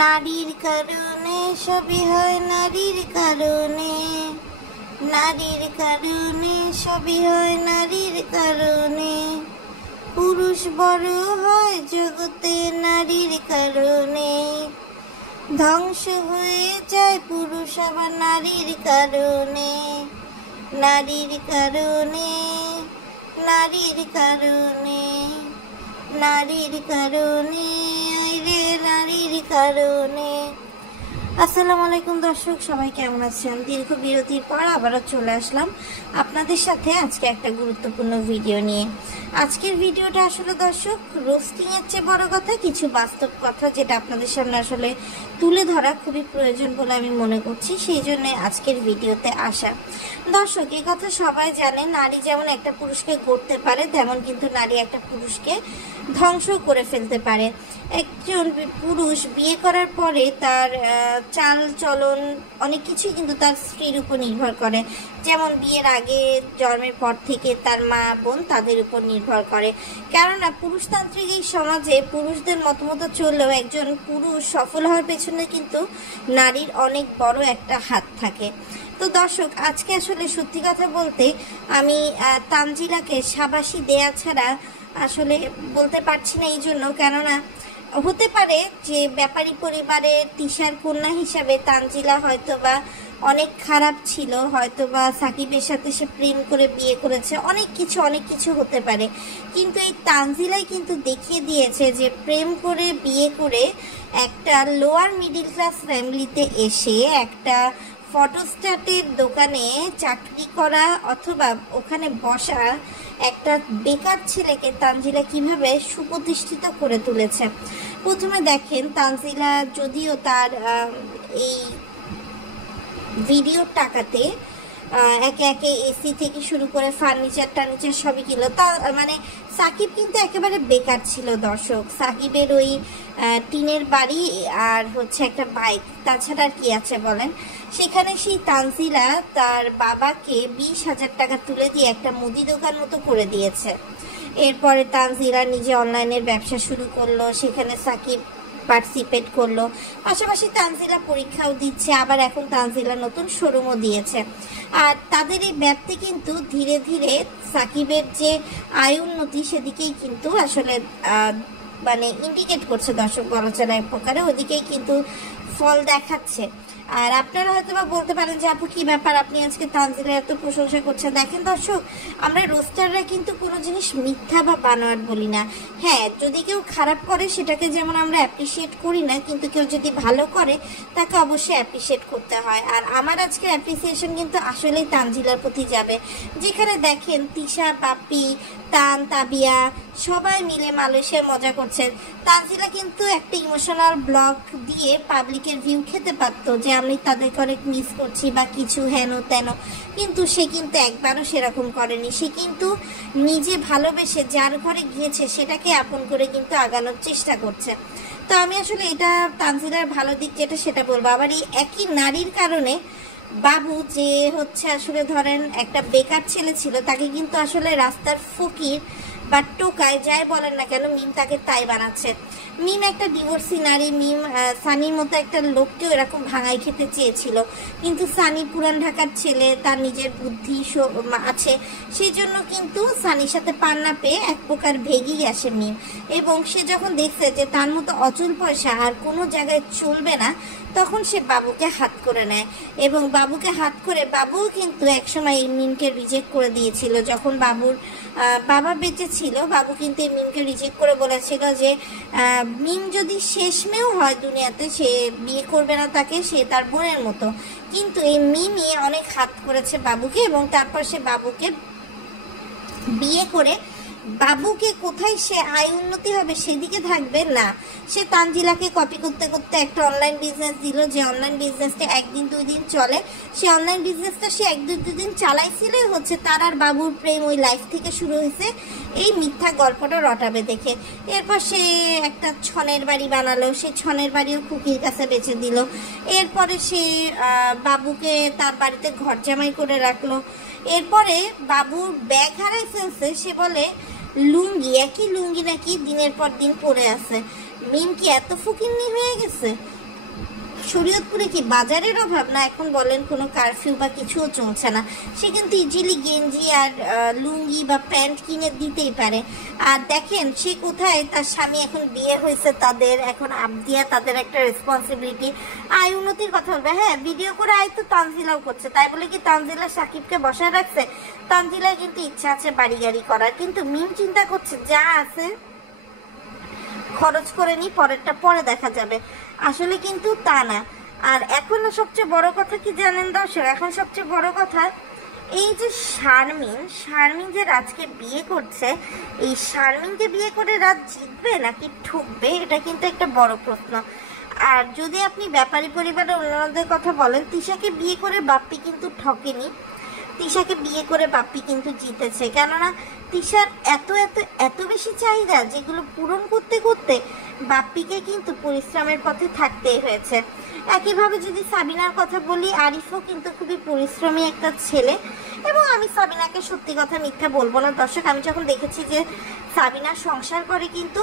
নারীর কারণে সবই হয় নারীর কারণে, নারীর কারণে সবই হয় নারীর কারণে, পুরুষ বড় হয় জগতে নারীর কারণে, ধ্বংস হয়ে যায় পুরুষ আবার নারীর কারণে, নারীর কারণে, নারীর কারণে, নারীর কারণে, রে নারীর কারণে। আসসালামু আলাইকুম দর্শক, সবাই কেমন আছেন? দীর্ঘ বিরতির পর আবারও চলে আসলাম আপনাদের সাথে আজকে একটা গুরুত্বপূর্ণ ভিডিও নিয়ে। আজকের ভিডিওটা আসলে দর্শক রোস্টিং এর চেয়ে বড় কথা কিছু বাস্তব কথা, যেটা আপনাদের সামনে আসলে তুলে ধরা খুবই প্রয়োজন বলে আমি মনে করছি, সেই জন্য আজকের ভিডিওতে আসা। দর্শক, এই কথা সবাই জানে, নারী যেমন একটা পুরুষকে গড়তে পারে, তেমন কিন্তু নারী একটা পুরুষকে ধ্বংস করে ফেলতে পারে। একজন পুরুষ বিয়ে করার পরে তার চাল চলন অনেক কিছুই কিন্তু তার স্ত্রীর উপর নির্ভর করে, যেমন বিয়ের আগে, জন্মের পর থেকে তার মা বোন তাদের উপর নির্ভর করে। কেননা পুরুষতান্ত্রিক এই সমাজে পুরুষদের মতামত চললেও একজন পুরুষ সফল হওয়ার পেছনে কিন্তু নারীর অনেক বড় একটা হাত থাকে। তো দর্শক, আজকে আসলে সত্যি কথা বলতে আমি তানজিলাকে শাবাশি দেয়া ছাড়া আসলে বলতে পারছি না, এই জন্য কেননা হতে পারে যে ব্যাপারী পরিবারে তিশার কন্যা হিসাবে তানজিলা হয়তোবা অনেক খারাপ ছিল, হয়তোবা সাকিবের সাথে সে প্রেম করে বিয়ে করেছে, অনেক কিছু হতে পারে। কিন্তু এই তানজিলাই কিন্তু দেখিয়ে দিয়েছে যে প্রেম করে বিয়ে করে একটা লোয়ার মিডিল ক্লাস ফ্যামিলিতে এসে একটা ফটোস্ট্যাটের দোকানে চাকরি করা অথবা ওখানে বসা একটা বেকার ছেলেকে তানজিলা কিভাবে সুপ্রতিষ্ঠিত করে তুলেছে। প্রথমে দেখেন, তানজিলা যদিও তার এই ভিডিওর টাকাতে একে একে এসি থেকে শুরু করে ফার্নিচার টার্নিচার সবই কিনলো, তা মানে সাকিব কিন্তু একেবারে বেকার ছিল দর্শক। সাকিবের ওই টিনের বাড়ি আর হচ্ছে একটা বাইক, তাছাড়া আর কি আছে বলেন। সেখানে সেই তানজিলা তার বাবাকে 20,000 টাকা তুলে দিয়ে একটা মুদি দোকান মতো করে দিয়েছে। এরপরে তানজিলা নিজে অনলাইনের ব্যবসা শুরু করলো, সেখানে সাকিব পার্টিসিপেট করলো, পাশাপাশি তানজিলা পরীক্ষাও দিচ্ছে, আবার এখন তানজিলা নতুন শোরুমও দিয়েছে। আর তাদের এই ব্যাপ্তি কিন্তু ধীরে ধীরে সাকিবের যে আয় উন্নতি সেদিকেই কিন্তু আসলে মানে ইন্ডিকেট করছে দর্শক, বলা চলে এক প্রকারে ওদিকেই কিন্তু ফল দেখাচ্ছে। আর আপনারা হয়তো বা বলতে পারেন যে আপু কি ব্যাপার, আপনি আজকে তানজিলার এত প্রশংসা করছেন। দেখেন দর্শক, আমরা রোস্টাররা কিন্তু কোনো জিনিস মিথ্যা বা বানোয়াট বলি না। হ্যাঁ, যদি কেউ খারাপ করে সেটাকে যেমন আমরা অ্যাপ্রিসিয়েট করি না, কিন্তু কেউ যদি ভালো করে তাকে অবশ্যই অ্যাপ্রিসিয়েট করতে হয়। আর আমার আজকের অ্যাপ্রিসিয়েশন কিন্তু আসলেই তানজিলার প্রতি যাবে, যেখানে দেখেন তিশা, পাপি, তান, তাবিয়া সবাই মিলে মালয়েশিয়ার মজা করছেন। তানজিলা কিন্তু একটা ইমোশনাল ব্লগ দিয়ে পাবলিকের ভিউ খেতে পারতো যে আমি তাদেরকে অনেক মিস করছি বা কিছু হেন তেন, কিন্তু সে কিন্তু একবারও সেরকম করেনি। সে কিন্তু নিজে ভালোবেসে যার ঘরে গিয়েছে সেটাকে আপন করে কিন্তু আগানোর চেষ্টা করছে। তো আমি আসলে এটা তানজিলার ভালো দিক যেটা সেটা বলবো। আবার এই একই নারীর কারণে বাবু যে হচ্ছে আসলে ধরেন একটা বেকার ছেলে ছিল, তাকে কিন্তু আসলে রাস্তার ফকির বা টোকায় যাই বলেন না কেন, মিম তাকে তাই বানাচ্ছে। মিম একটা ডিভোর্সি নারী, মিম সানির মতো একটা লোককেও এরকম ভাঙাই খেতে চেয়েছিল, কিন্তু সানি পুরান ঢাকার ছেলে, তার নিজের বুদ্ধি আছে, সেই জন্য কিন্তু সানির সাথে পান্না পেয়ে এক প্রকার ভেগেই আসে মিম। এবং সে যখন দেখছে যে তার মতো অচল পয়সা আর কোনো জায়গায় চলবে না, তখন সে বাবুকে হাত করে নেয়। এবং বাবুকে হাত করে বাবুও কিন্তু একসময় এই মিমকে রিজেক্ট করে দিয়েছিল। যখন বাবুর বাবা বেঁচে ছিল, বাবু কিন্তু এই মিমকে রিজেক্ট করে বলেছিল যে মিম যদি শেষমেও হয় দুনিয়াতে, সে বিয়ে করবে না তাকে, সে তার বোনের মতো। কিন্তু এই মিমই অনেক হাত করেছে বাবুকে, এবং তারপর সে বাবুকে বিয়ে করে বাবুকে কোথায় সে আয় উন্নতি হবে সেদিকে থাকবে না, সে তানজিলাকে কপি করতে করতে একটা অনলাইন বিজনেস দিল, যে অনলাইন বিজনেসটা একদিন দুই দিন চলে। সে অনলাইন বিজনেসটা সে এক দুই দিন চালাইছিলে, হচ্ছে তার আর বাবুর প্রেম ওই লাইফ থেকে শুরু হয়েছে এই মিথ্যা গল্পটা রটাবে দেখে। এরপর সে একটা ছনের বাড়ি বানালো, সেই ছনের বাড়িও খুকির কাছে বেচে দিল। এরপরে সে বাবুকে তার বাড়িতে ঘর জামাই করে রাখলো। এরপরে বাবুর ব্যাগ হারাই ফেলছে, সে বলে লুঙ্গি, একই লুঙ্গি নাকি দিনের পর দিন পরে আছে। মিম কি এত ফকিন্নি হয়ে গেছে? শরীয়তপুরে কি বাজারের অভাব না? এখন বলেন কোনো কারফিউ বা কিছুও চলছে না, সে কিন্তু ইজিলি গেঞ্জি আর লুঙ্গি বা প্যান্ট কিনে দিতেই পারে। আর দেখেন সে কোথায়, তার স্বামী এখন বিয়ে হয়েছে, তাদের এখন আবদিয়া, তাদের একটা রেসপন্সিবিলিটি। আয় উন্নতির কথা বলবে, হ্যাঁ ভিডিও করে আয় তো তানজিলাও করছে, তাই বলে কি তানজিলা সাকিবকে বসায় রাখছে? তানজিলার কিন্তু ইচ্ছা আছে বাড়ি গাড়ি করার, কিন্তু মিম চিন্তা করছে যা আছে খরচ করে নি, পরেরটা পরে দেখা যাবে। আসলে কিন্তু তা না। আর এখনো সবচেয়ে বড় কথা কি জানেন দর্শক, এখন সবচেয়ে বড় কথা এই যে শারমিন যে রাজকে বিয়ে করছে, এই শারমিনকে বিয়ে করে রাজ জিতবে নাকি ঠুকবে, এটা কিন্তু একটা বড় প্রশ্ন। আর যদি আপনি ব্যাপারী পরিবারের অন্যদের কথা বলেন, তিশাকে বিয়ে করে বাপ্পি কিন্তু ঠকেনি, তিশাকে বিয়ে করে বাপ্পি কিন্তু জিতেছে। কেননা তিশার এত এত এত বেশি চাহিদা, যেগুলো পূরণ করতে করতে বাপ্পিকে কিন্তু পরিশ্রমের পথে থাকতেই হয়েছে। একইভাবে যদি সাবিনার কথা বলি, আরিফও কিন্তু খুবই পরিশ্রমী একটা ছেলে, এবং আমি সাবিনাকে সত্যি কথা মিথ্যা বলবো না দর্শক, আমি যখন দেখেছি যে সাবিনা সংসার করে, কিন্তু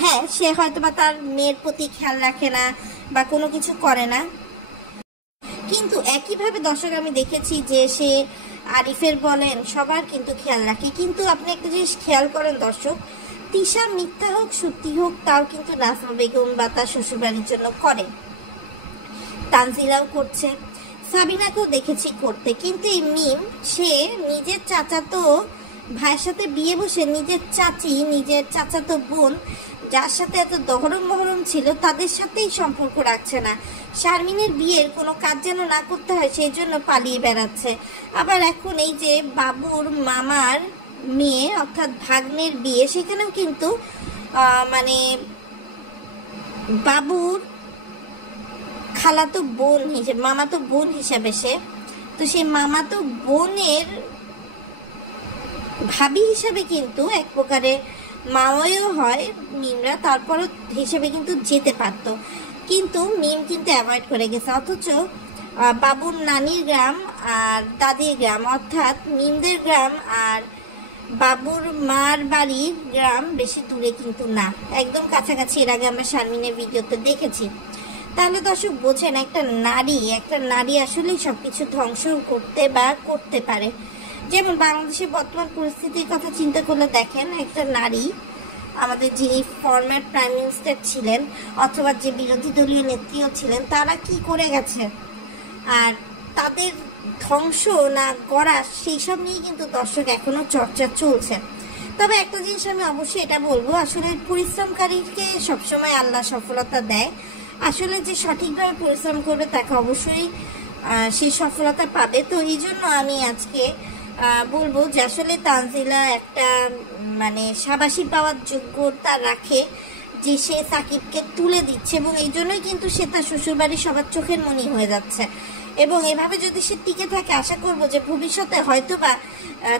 হ্যাঁ সে হয়তো বা তার মেয়ের প্রতি খেয়াল রাখে না বা কোনো কিছু করে না, কিন্তু একইভাবে দর্শক আমি দেখেছি যে সে আরিফের বলেন সবার কিন্তু খেয়াল রাখে। কিন্তু আপনি একটা জিনিস খেয়াল করেন দর্শক, তিশা মিথ্যা হোক সত্যি হোক তাও কিন্তু নাজমা বেগম বা তার শ্বশুরবাড়ির জন্য করে, তানজিলাও করছে, সাবিনাকেও দেখেছি করতে। কিন্তু এই মিম সে নিজের চাচাতো ভাইয়ের সাথে বিয়ে বসে নিজের চাচি, নিজের চাচাতো বোন যার সাথে এত দহরম মহরম ছিল তাদের সাথেই সম্পর্ক রাখছে না। শারমিনের বিয়ের কোনো কাজ যেন না করতে হয় সেই জন্য পালিয়ে বেড়াচ্ছে। আবার এখন এই যে বাবুর মামার মেয়ে অর্থাৎ ভাগ্নের বিয়ে, সেখানেও কিন্তু মানে বাবুর খালাতো বোন হিসেবে, মামাতো বোন হিসাবে সে, তো সেই মামাতো বোনের ভাবি হিসাবে কিন্তু এক প্রকারে মাওয়াও হয় মিমরা, তারপরও হিসেবে কিন্তু যেতে পারত, কিন্তু মিম কিন্তু অ্যাভয়েড করে গেছে। অথচ বাবুর নানির গ্রাম আর দাদির গ্রাম অর্থাৎ মিমদের গ্রাম আর বাবুর মার বাড়ির গ্রাম বেশি দূরে কিন্তু না, একদম কাছাকাছি। এর আগে আমরা শারমিনের ভিডিওতে দেখেছি। তাহলে দর্শক বোঝেন একটা নারী আসলেই সবকিছু ধ্বংস করতে বা করতে পারে। যেমন বাংলাদেশের বর্তমান পরিস্থিতির কথা চিন্তা করলে দেখেন, একটা নারী আমাদের যিনি ফরমার প্রাইম মিনিস্টার ছিলেন অথবা যে বিরোধী দলীয় নেত্রীও ছিলেন, তারা কি করে গেছে আর তাদের ধ্বংস না করা, সেই সব নিয়ে কিন্তু দর্শক এখনো চর্চা চলছে। তবে একটা জিনিস আমি অবশ্যই এটা বলবো, আসলে পরিশ্রমকারীকে সবসময় আল্লাহ সফলতা দেয়। আসলে যে সঠিকভাবে পরিশ্রম করবে তাকে অবশ্যই সেই সফলতা পাবে। তো এই জন্য আমি আজকে বলবো যে আসলে তানজিলা একটা মানে শাবাশি পাওয়ার যোগ্যতা রাখে যে সে সাকিবকে তুলে দিচ্ছে, এবং এই জন্যই কিন্তু সে তার শ্বশুরবাড়ির সবার চোখের মনি হয়ে যাচ্ছে। এবং এভাবে যদি সে টিকে থাকে, আশা করব যে ভবিষ্যতে হয়তোবা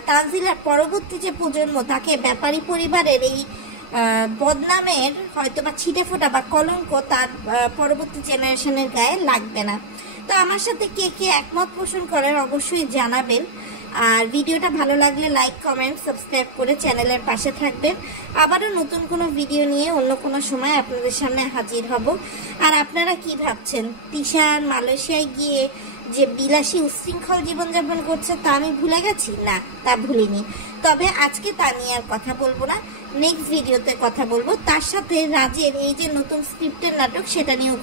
তানজিলার পরবর্তী যে প্রজন্ম তাকে ব্যাপারী পরিবারের এই বদনামের হয়তোবা ছিটে ফোটা বা কলঙ্ক তার পরবর্তী জেনারেশনের গায়ে লাগবে না। তো আমার সাথে কে কে একমত পোষণ করেন অবশ্যই জানাবেন। আর ভিডিওটা ভালো লাগলে লাইক কমেন্ট সাবস্ক্রাইব করে চ্যানেলের পাশে থাকবেন। আবারও নতুন কোনো ভিডিও নিয়ে অন্য কোনো সময় আপনাদের সামনে হাজির হব। আর আপনারা কি ভাবছেন, তিশা মালয়েশিয়ায় গিয়ে যে বিলাসী উশৃঙ্খল জীবনযাপন করছে তা আমি ভুলে গেছি? না, তা ভুলিনি। তবে আজকে তা নিয়ে আর কথা বলবো না, নেক্সট ভিডিওতে কথা বলবো। তার সাথে রাজের এই যে নতুন স্ক্রিপ্টের নাটক সেটা নিয়েও